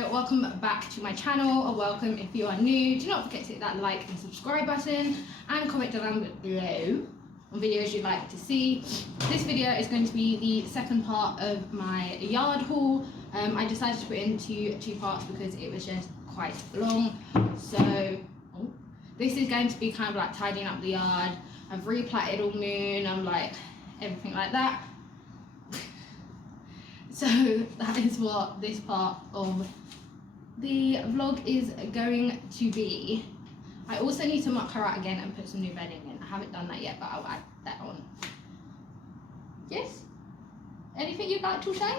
welcome back to my channel, or welcome if you are new. Do not forget to hit that like and subscribe button and comment down below on videos you'd like to see. This video is going to be the second part of my yard haul. I decided to put it into two parts because it was just quite long. So this is going to be kind of like tidying up the yard. I've replatted all Moon, I'm like everything like that. So that is what this part of the vlog is going to be. I also need to muck her out again and put some new bedding in. I haven't done that yet, but I'll add that on. Yes? Anything you'd like to say?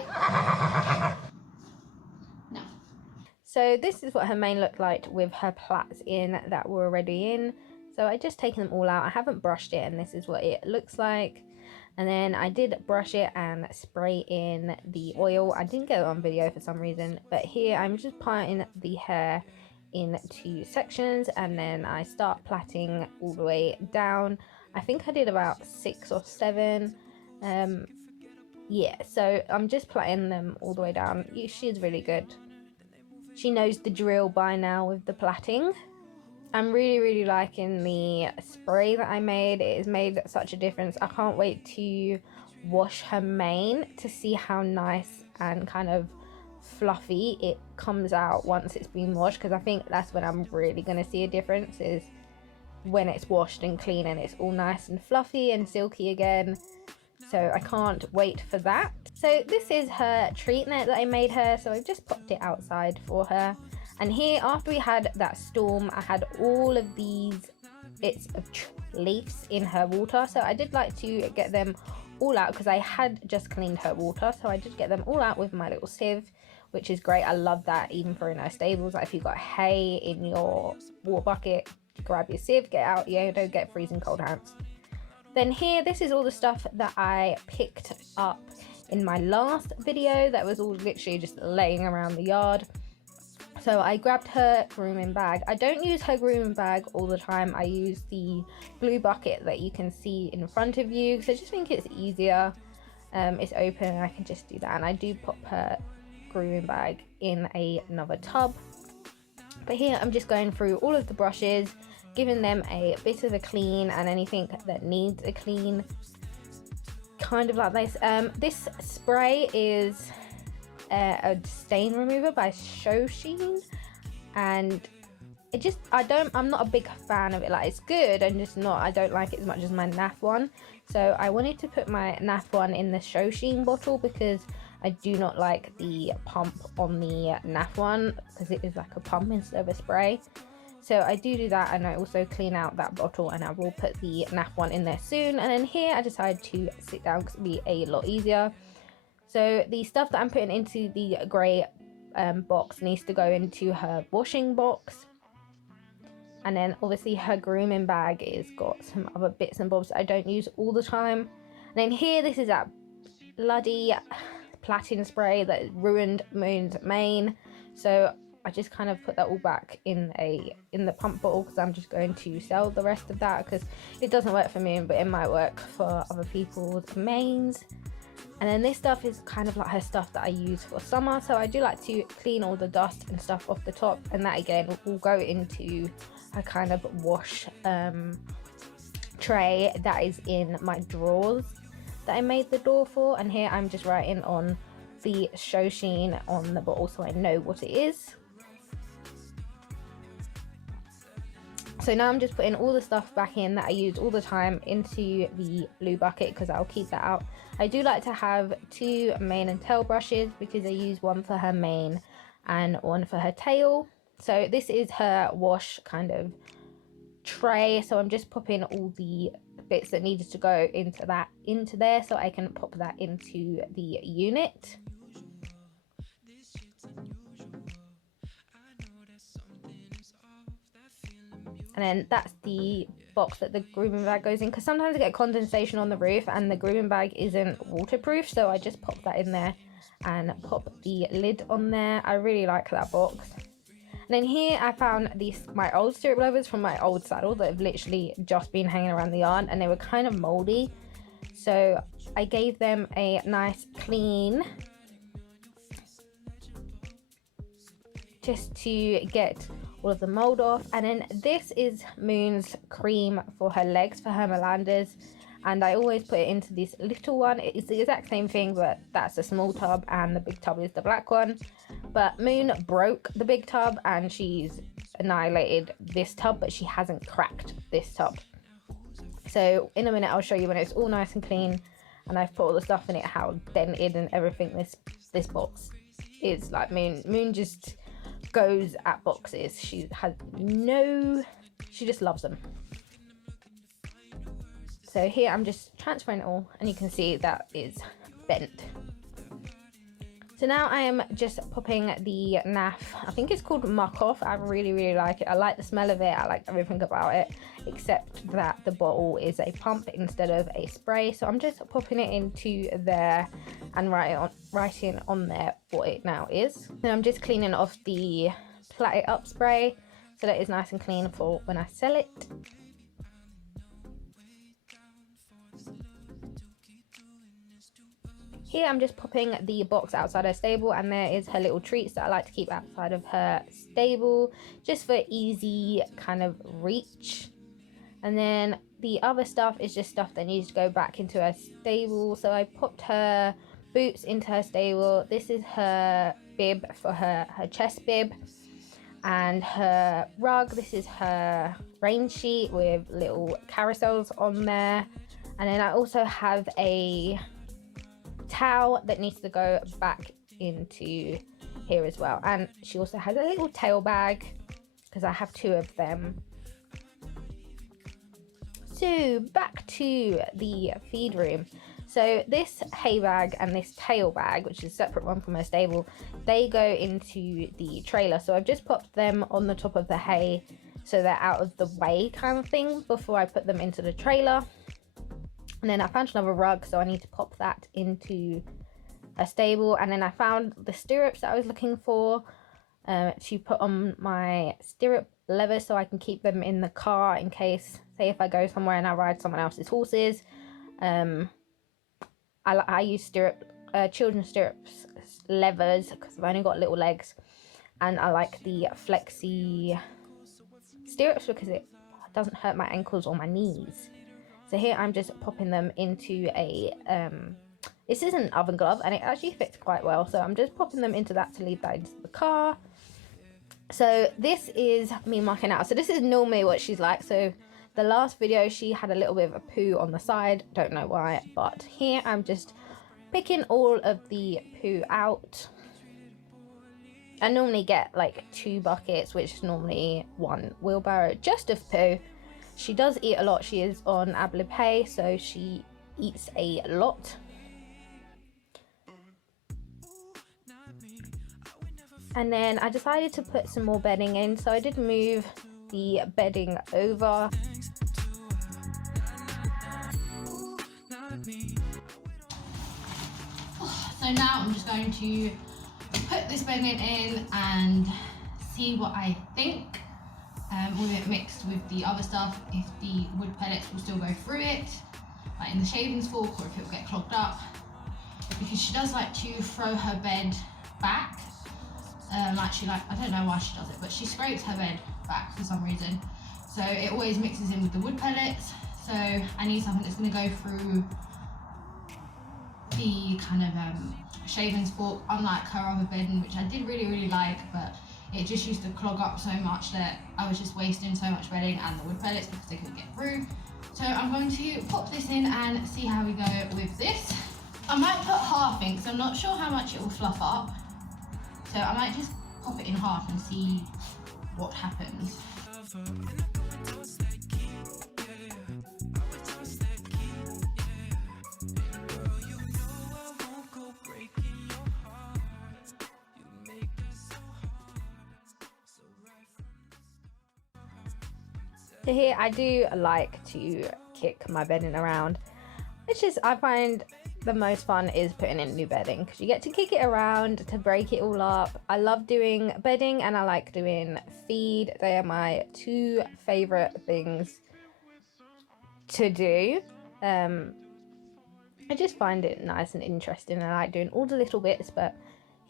No. So this is what her mane looked like with her plaits in that were already in. So I just taken them all out. I haven't brushed it, and this is what it looks like. And then I did brush it and spray in the oil. I didn't get it on video for some reason, but here I'm just parting the hair into sections, and then I start plaiting all the way down. I think I did about 6 or 7. Yeah, so I'm just plaiting them all the way down. She's really good. She knows the drill by now with the plaiting. I'm really liking the spray that I made. It has made such a difference. I can't wait to wash her mane to see how nice and kind of fluffy it comes out once it's been washed, because I think that's when I'm really going to see a difference, is when it's washed and clean and it's all nice and fluffy and silky again. So I can't wait for that. So this is her treat net that I made her, so I've just popped it outside for her. And here, after we had that storm, I had all of these bits of leaves in her water. So I did like to get them all out because I had just cleaned her water. So I did get them all out with my little sieve, which is great. I love that, even for in our stables. Like if you've got hay in your water bucket, grab your sieve, get out, don't get freezing cold hands. Then here, this is all the stuff that I picked up in my last video that was all literally just laying around the yard. So I grabbed her grooming bag. I don't use her grooming bag all the time. I use the blue bucket that you can see in front of you, because I just think it's easier. It's open and I can just do that. And I do pop her grooming bag in another tub. But here I'm just going through all of the brushes, giving them a bit of a clean, and anything that needs a clean, kind of like this. This spray is a stain remover by Shoshin, and it just I'm not a big fan of it. Like, it's good, and just not, I don't like it as much as my NAF one. So I wanted to put my NAF one in the Shoshin bottle because I do not like the pump on the NAF one, because it is like a pump instead of a spray. So I do that, and I also clean out that bottle, and I will put the NAF one in there soon. And then here I decided to sit down because it'll be a lot easier. So the stuff that I'm putting into the grey box needs to go into her washing box. And then obviously her grooming bag is got some other bits and bobs that I don't use all the time. And then here, this is that bloody platin spray that ruined Moon's mane. So I just kind of put that all back in the pump bottle, because I'm just going to sell the rest of that, because it doesn't work for Moon, but it might work for other people's manes. And then this stuff is kind of like her stuff that I use for summer. So I do like to clean all the dust and stuff off the top. And that again will go into a kind of wash tray that is in my drawers that I made the door for. And here I'm just writing on the Shoshin on the bottle so I know what it is. So now I'm just putting all the stuff back in that I use all the time into the blue bucket, because I'll keep that out. I do like to have 2 mane and tail brushes, because I use one for her mane and one for her tail. So this is her wash kind of tray. So I'm just popping all the bits that needed to go into there so I can pop that into the unit. And then that's the box that the grooming bag goes in, because sometimes I get condensation on the roof and the grooming bag isn't waterproof. So I just pop that in there and pop the lid on there. I really like that box. And then here I found my old stirrup leathers from my old saddle that have literally just been hanging around the yard, and they were kind of moldy. So I gave them a nice clean just to get all of the mold off. And then this is Moon's cream for her legs, for her Melanders, and I always put it into this little one. It's the exact same thing, but that's a small tub and the big tub is the black one. But Moon broke the big tub and she's annihilated this tub, but she hasn't cracked this tub. So in a minute I'll show you when it's all nice and clean and I've put all the stuff in it, how dented and everything this box is. Like Moon just goes at boxes. She just loves them. So here I'm just transferring it all and you can see that is bent. So now I am just popping the naff, I think it's called Muck Off. I really like it. I like the smell of it, I like everything about it, except that the bottle is a pump instead of a spray. So I'm just popping it into there and writing on there what it now is. Then I'm just cleaning off the Plait It Up spray so that it's nice and clean for when I sell it. Here I'm just popping the box outside her stable, and there is her little treats that I like to keep outside of her stable just for easy kind of reach. And then the other stuff is just stuff that needs to go back into her stable. So I popped her boots into her stable. This is her bib for her chest bib, and her rug. This is her rain sheet with little carousels on there. And then I also have a towel that needs to go back into here as well. And she also has a little tail bag because I have 2 of them. So back to the feed room. So this hay bag and this tail bag, which is a separate one from her stable, they go into the trailer. So I've just popped them on the top of the hay so they're out of the way kind of thing before I put them into the trailer. And then I found another rug, so I need to pop that into a stable. And then I found the stirrups that I was looking for to put on my stirrup leather so I can keep them in the car in case, say if I go somewhere and I ride someone else's horses. I use children's stirrups leathers because I've only got little legs, and I like the flexi stirrups because it doesn't hurt my ankles or my knees. So here I'm just popping them into a this is an oven glove and it actually fits quite well, so I'm just popping them into that to leave that into the car. So this is me marking out. So this is normally what she's like. So the last video she had a little bit of a poo on the side, don't know why, but here I'm just picking all of the poo out. I normally get like 2 buckets, which is normally 1 wheelbarrow just of poo. She does eat a lot. She is on Ablipay, so she eats a lot. And then I decided to put some more bedding in, so I did move the bedding over. So now I'm just going to put this bedding in and see what I think. With it mixed with the other stuff, if the wood pellets will still go through it, like in the shavings fork, or if it will get clogged up. Because she does like to throw her bed back. Actually, like, I don't know why she does it, but she scrapes her bed back for some reason. So it always mixes in with the wood pellets. So I need something that's going to go through the kind of shavings fork, unlike her other bedding, which I did really like, but it just used to clog up so much that I was just wasting so much bedding and the wood pellets because they couldn't get through. So I'm going to pop this in and see how we go with this. I might put half in because I'm not sure how much it will fluff up. So I might just pop it in half and see what happens. So here I do like to kick my bedding around. It's just, I find the most fun is putting in new bedding because you get to kick it around to break it all up. I love doing bedding and I like doing feed. They are my 2 favorite things to do. I just find it nice and interesting. I like doing all the little bits, but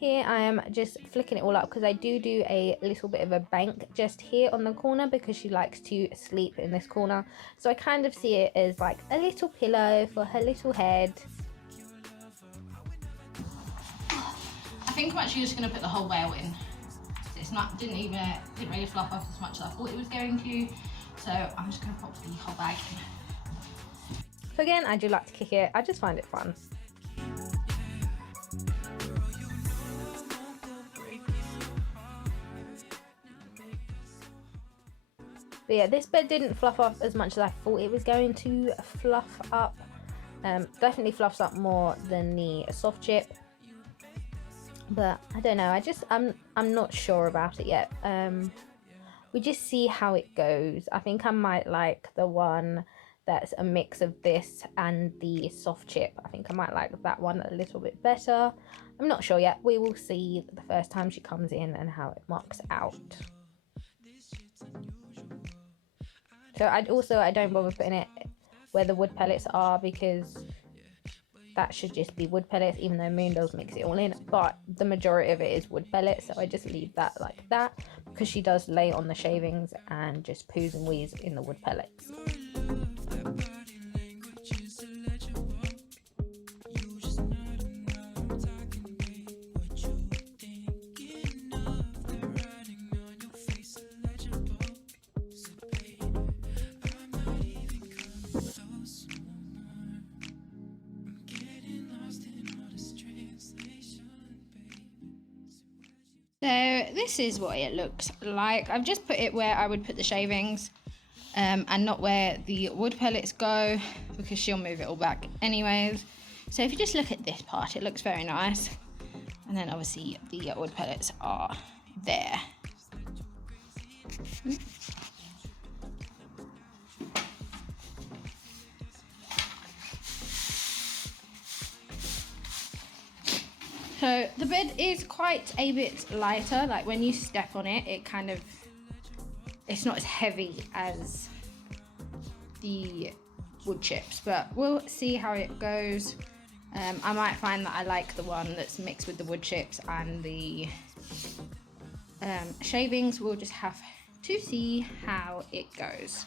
here I am just flicking it all up because I do a little bit of a bank just here on the corner because she likes to sleep in this corner. So I kind of see it as like a little pillow for her little head. I think I'm actually just going to put the whole veil in. It's not, didn't really fluff off as much as I thought it was going to. So I'm just going to pop the whole bag in. So again, I do like to kick it. I just find it fun. But yeah, this bed didn't fluff off as much as I thought it was going to fluff up. Definitely fluffs up more than the soft chip. But I don't know, I'm not sure about it yet. We just see how it goes. I think I might like the one that's a mix of this and the soft chip. I think I might like that one a little bit better. I'm not sure yet. We will see the first time she comes in and how it marks out. So I don't bother putting it where the wood pellets are because that should just be wood pellets, even though Moon does mix it all in, but the majority of it is wood pellets, so I just leave that like that because she does lay on the shavings and just poos and wees in the wood pellets. So this is what it looks like. I've just put it where I would put the shavings and not where the wood pellets go because she'll move it all back anyways. So if you just look at this part, it looks very nice. And then obviously the wood pellets are there. So the bed is quite a bit lighter, like when you step on it, it's not as heavy as the wood chips, but we'll see how it goes. I might find that I like the one that's mixed with the wood chips and the shavings. We'll just have to see how it goes.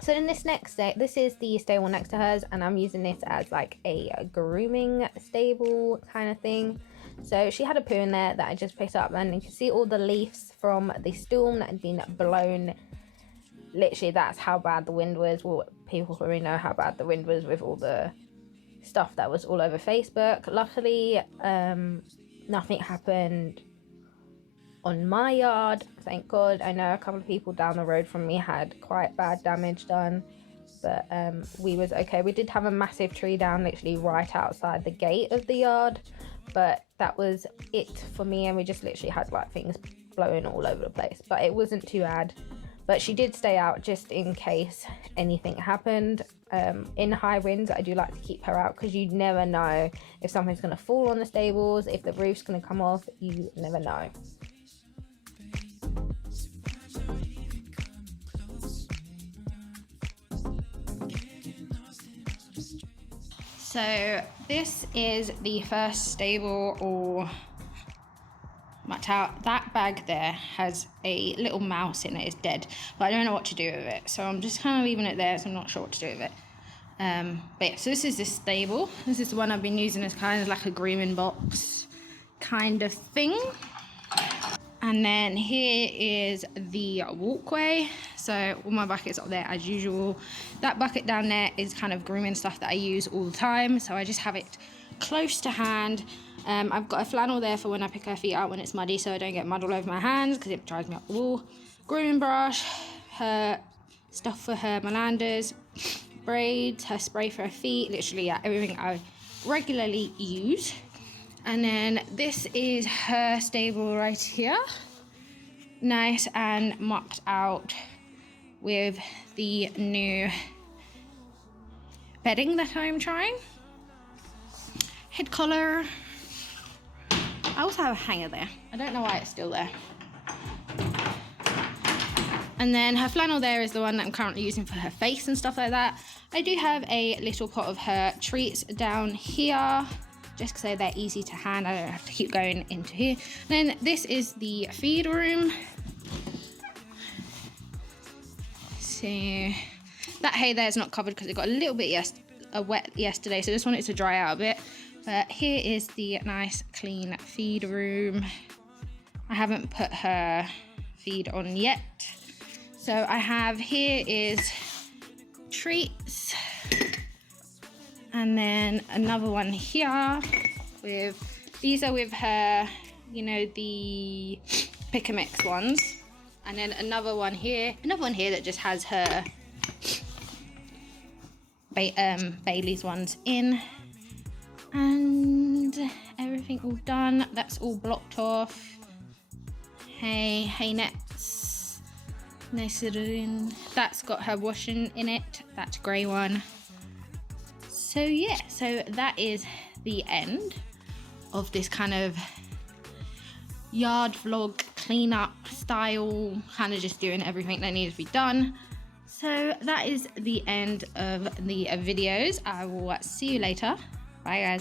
So in this next day, this is the stable next to hers, and I'm using this as like a grooming stable kind of thing. So she had a poo in there that I just picked up, and you can see all the leaves from the storm that had been blown. Literally, that's how bad the wind was. Well, people already know how bad the wind was with all the stuff that was all over Facebook. Luckily, nothing happened on my yard, thank God. I know a couple of people down the road from me had quite bad damage done, but we was okay. We did have a massive tree down literally right outside the gate of the yard, but that was it for me, and we just literally had like things blowing all over the place, but it wasn't too bad. But she did stay out just in case anything happened. In high winds, I do like to keep her out because you never know if something's going to fall on the stables, if the roof's going to come off, you never know. So this is the first stable all mapped out. That bag there has a little mouse in it, it's dead, but I don't know what to do with it. So I'm just kind of leaving it there, so I'm not sure what to do with it. But yeah, so this is the stable. This is the one I've been using as kind of like a grooming box kind of thing. And then here is the walkway. So all my buckets up there as usual. That bucket down there is kind of grooming stuff that I use all the time. So I just have it close to hand. I've got a flannel there for when I pick her feet out when it's muddy, so I don't get mud all over my hands because it drives me up the wall. Grooming brush, her stuff for her melanders, braids, her spray for her feet, literally yeah, everything I regularly use. And then this is her stable right here. Nice and marked out with the new bedding that I'm trying. Head collar. I also have a hanger there. I don't know why it's still there. And then her flannel there is the one that I'm currently using for her face and stuff like that. I do have a little pot of her treats down here. just so they're easy to hand. I don't have to keep going into here. Then this is the feed room. So that hay there is not covered because it got a little bit wet yesterday, so I just want it to dry out a bit. But here is the nice clean feed room. I haven't put her feed on yet. So I have here is treats, and then another one here with, these are with her, you know, the pick and mix ones, and then another one here that just has her Bailey's ones in, and everything all done. That's all blocked off. Hay nets, nice in. That's got her washing in it, that grey one. So yeah, so that is the end of this kind of yard vlog cleanup style, kind of just doing everything that needs to be done. So that is the end of the videos. I will see you later. Bye guys.